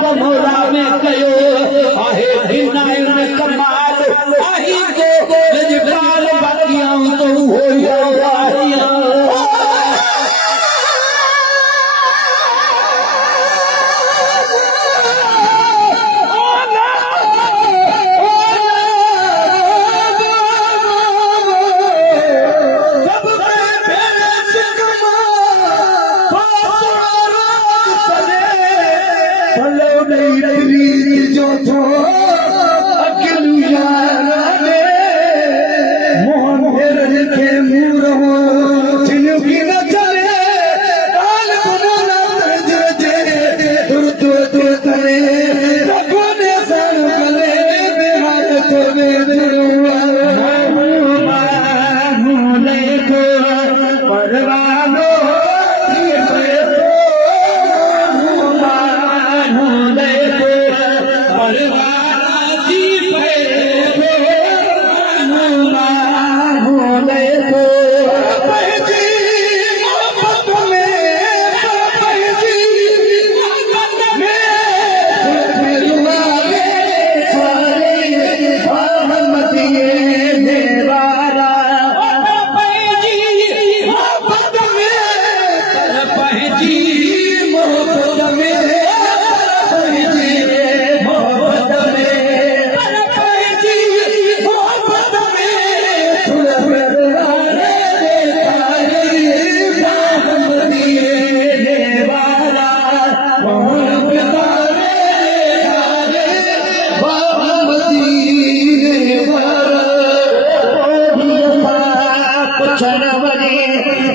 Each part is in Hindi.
को मौला में कयो आहे दिनाय में कमाल आही को लजपाल बाकियां तो हो आहिया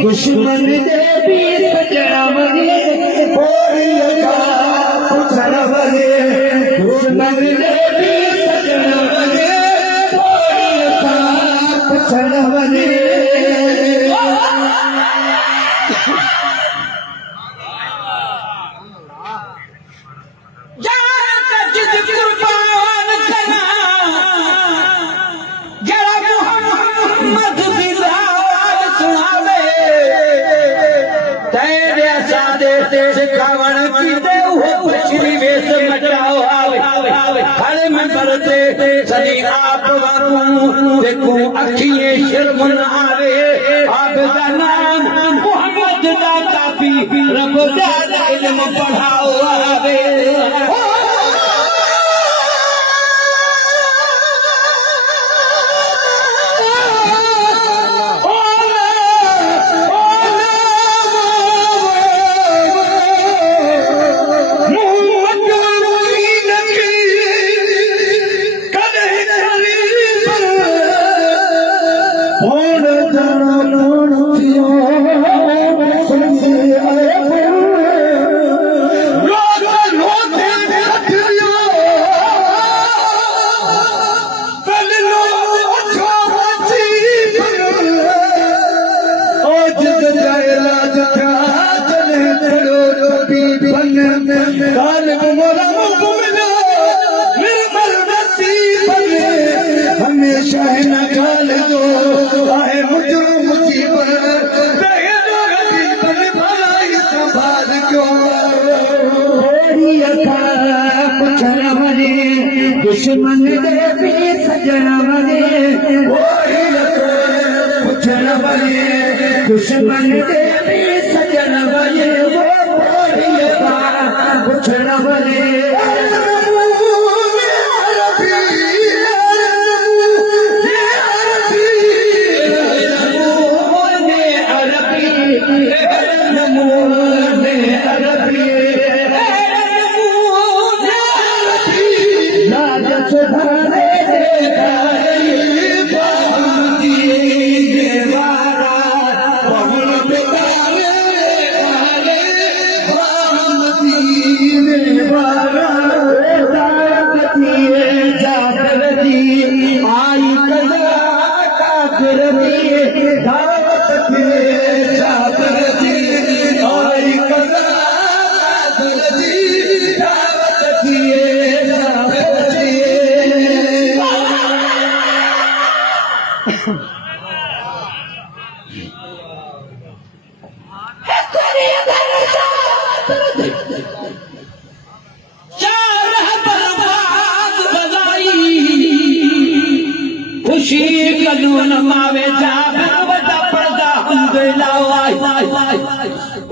दुश्मन दे भी सजनवरे पुछनवरे दुश्मन दे भी सजनवरे पुछनवरे सदी आप देखो अखिए शर्म न आवे आपका नाम मोहम्मद दा काफी रब दा इल्म पढ़ाओ आवे हमेशा न गाल दो आहे मुझो मुसीबत भलाई संभाल क्यों पुछनवरे दुश्मन दे भी सजनवरे पुछनवरे दुश्मन दे भी सजनवरे पुछनवरे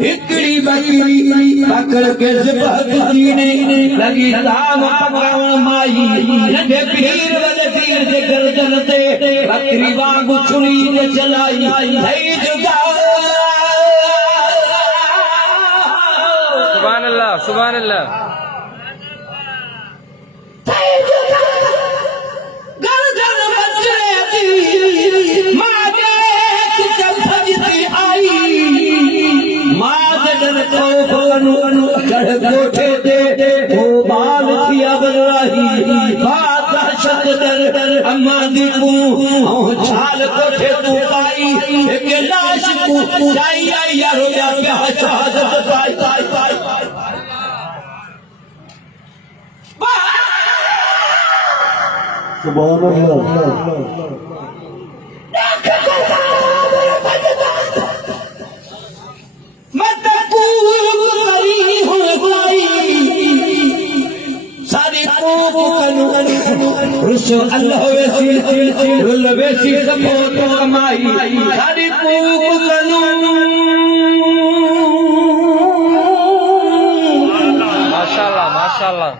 हिकड़ी बकरी पकड़ के ज़िबह लगी ताम पकावण माई नंढे पीर वॾे पीर जे गर्दन ते बकरी वांगुरु छुरी ते चलाई थई जुदा सुभान अल्लाह सुभान अल्लाह कोठे ते वो बाल थी अबराही बात शक्दर अम्मा दी को छाल कोठे तू पाई एक लाश को जाई आई यारो या प्यार शहादत पाई सुभान अल्लाह अल्लाह वेसी सबो तो कमाई सारी कूक कनु माशाल्लाह माशाल्लाह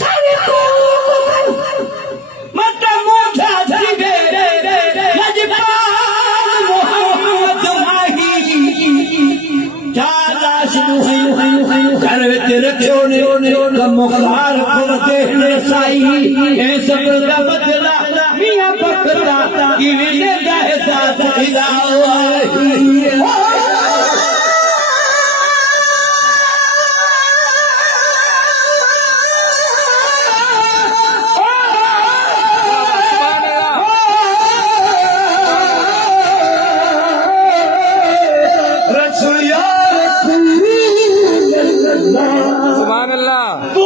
सारी कूक कनु मत मोटा थी लजपाल मोहम्मद माही चाला शुरू घर विच रखियो ने कमकार कोते ने साई ए सब का बदला मियां बकरा की ने जाए साथ हिलाओ सुभान अल्लाह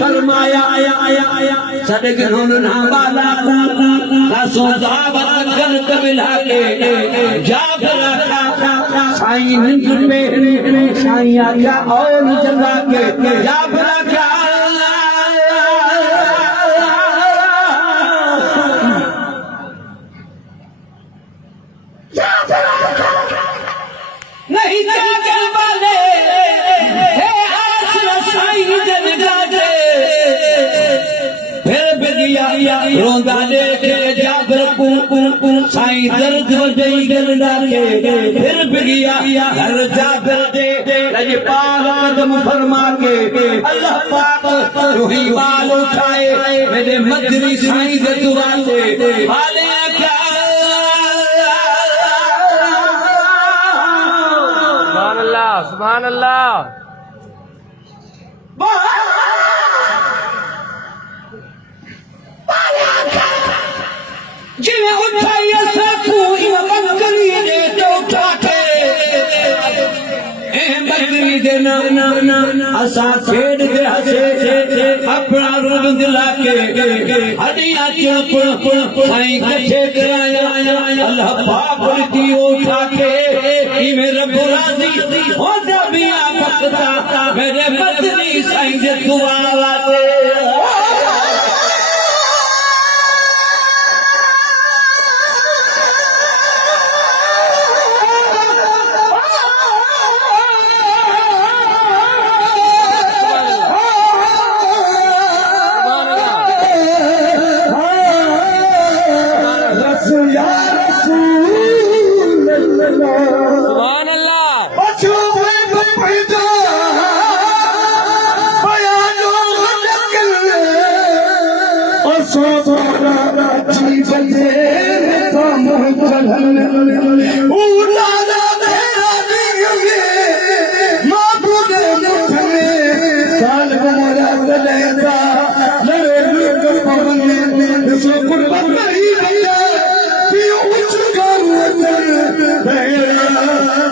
फरमाया सदगुरु नावाला रासो दावत करत मिला के जाफर का साईं निंद में साईं आका और जगा के जाफर का नहीं जागल वाले हे आसरा साईं जनगा दे रोंदा लेके जाबर को साईं दर्द वजई गलना के फिर बिगिया घर जाबर दे लज पाक कदम फरमा के अल्लाह पाक रूही बाल उठाए मेरे मदरी साईं दे दुआ से वाले क्या सुभान अल्लाह सुभान अल्लाह जिन्हें उठाई साकू इमा बकरी दे तो उठाके बकरी दे ना असा खेड़ दे हसे अपना रूप दिला के हडिया चुप साईं कठे कराया अल्लाह पाक की उठा के मेरे राजी हो जबिया बकता मेरे मदनी साईं दे दुआ वाते सुभान अल्लाह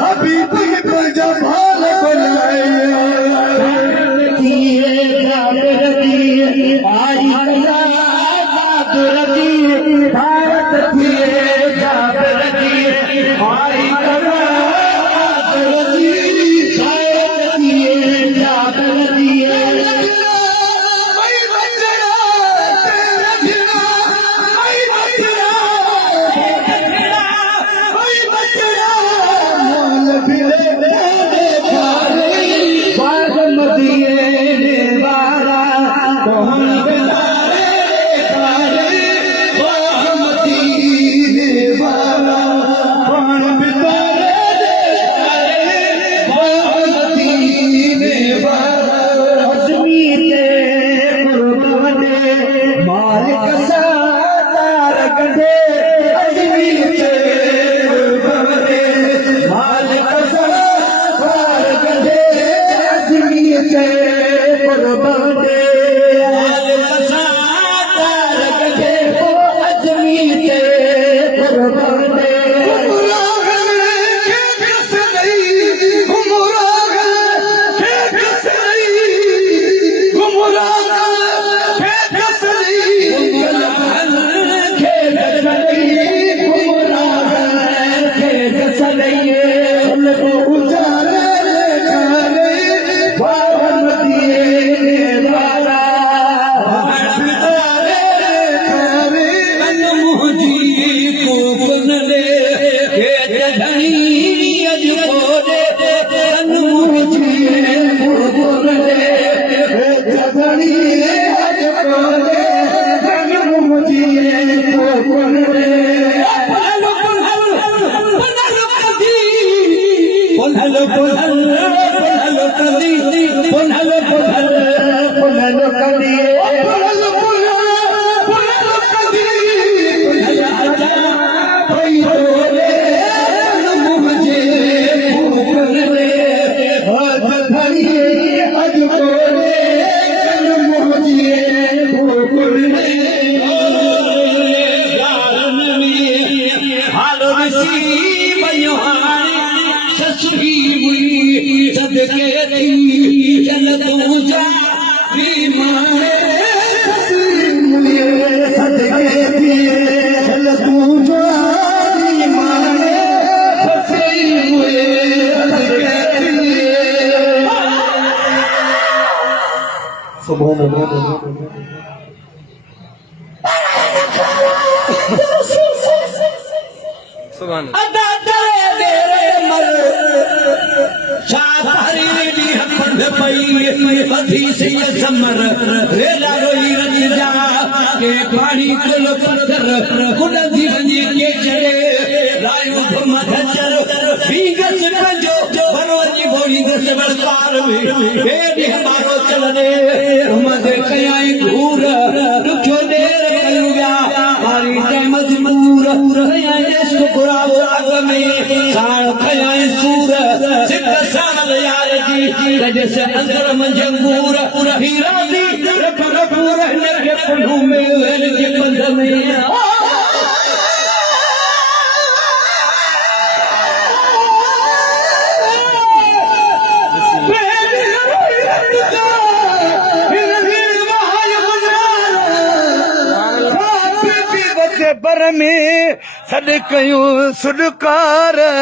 हबीब पर जब भाल बनाए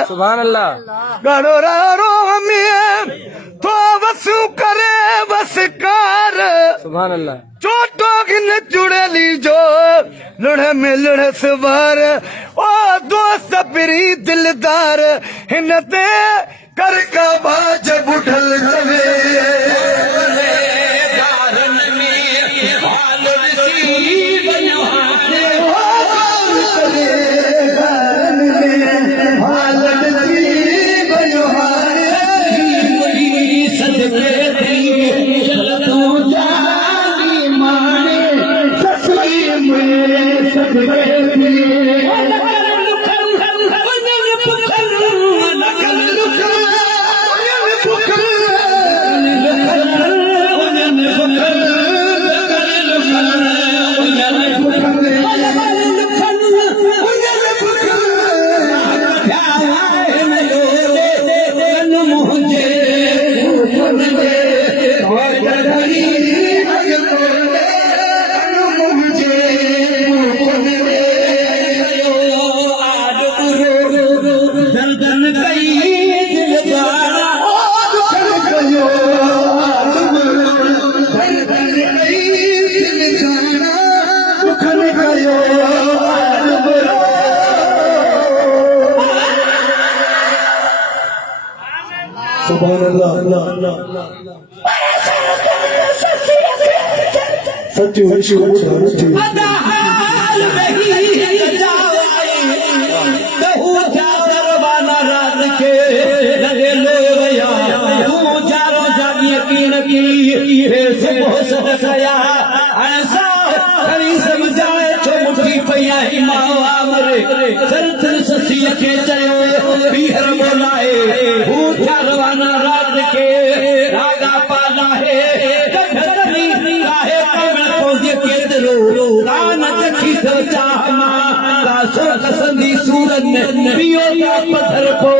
सुभान अल्लाह गाड़ो रारो में तो वसु करे बसकार सुभान अल्लाह चोटो गिन चुड़ेली जो लुढ़े में लुढ़े सवार ओ दोस्त पिरी दिलदार हिनते कर का बाज बुढ़ल रवे सुभान अल्लाह सच्ची विश्व सच्ची हाल नहीं जाए कहू चादर वाला रात के लगे लो गया तू चारो जाग यकीन की हे सुबह सदया ऐसा खरी समझाए छो मुठी पया ही मावा मरे सरथर ससिया के चयो बीहर बोलाए हू चारवाना रात के रागा पाला है कठतली काहे कमल पहुंचे केतरो कान चखी सब चाहमा कासो कसंदी सूरन पियो का पत्थर को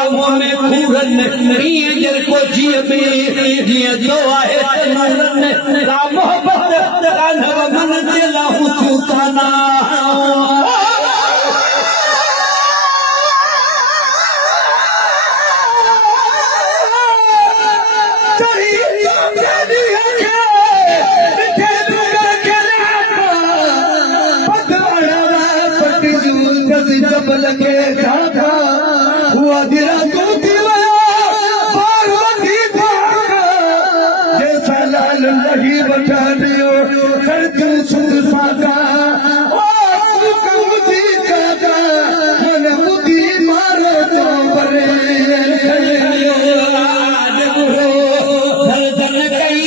आमों में खूरन ये जर को जिय में जिय जो आहे तनूरन का मोहब्बत का नव मन दिला हूं चुकाना लगे हुआ गिरा तो जैसा लाल नहीं बचा दियो सड़क सुध सादा मन मुदी मारो तो बरे धन कई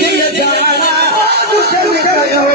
दिल जाना धन कई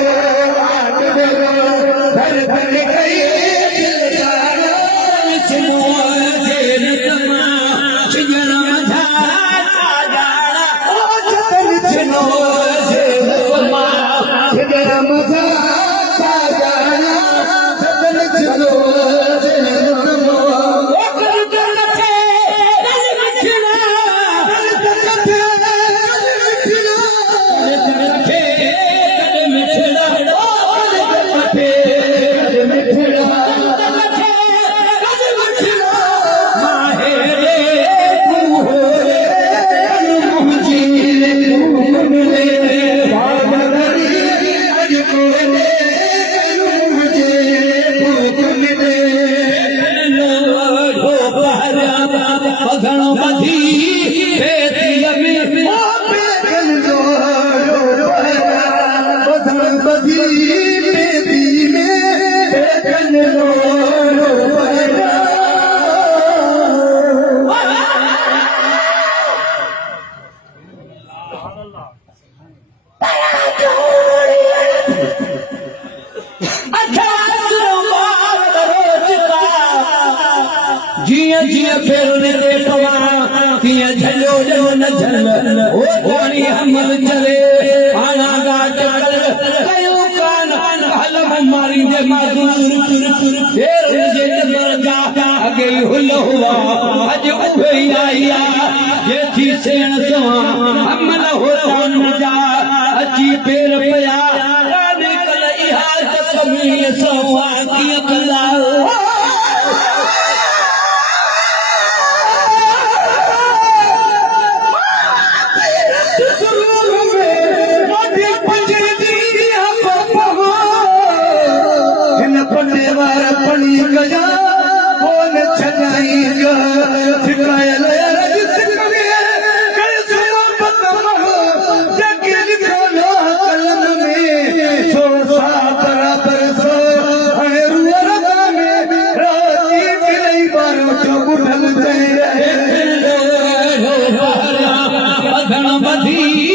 जिया जिया फेरने दे पवा तिया झलो जो न झल ओ कोणी हमल चले आना गाट कर कयो कान हल हमारी दे मजूर फेर जे जबर जा अगे हुल हुआ अज उहे आया जे थी सेण सवा हमल होता न जा अची फेर पया निकल इहा तकमील सवा की अकला बदन बदी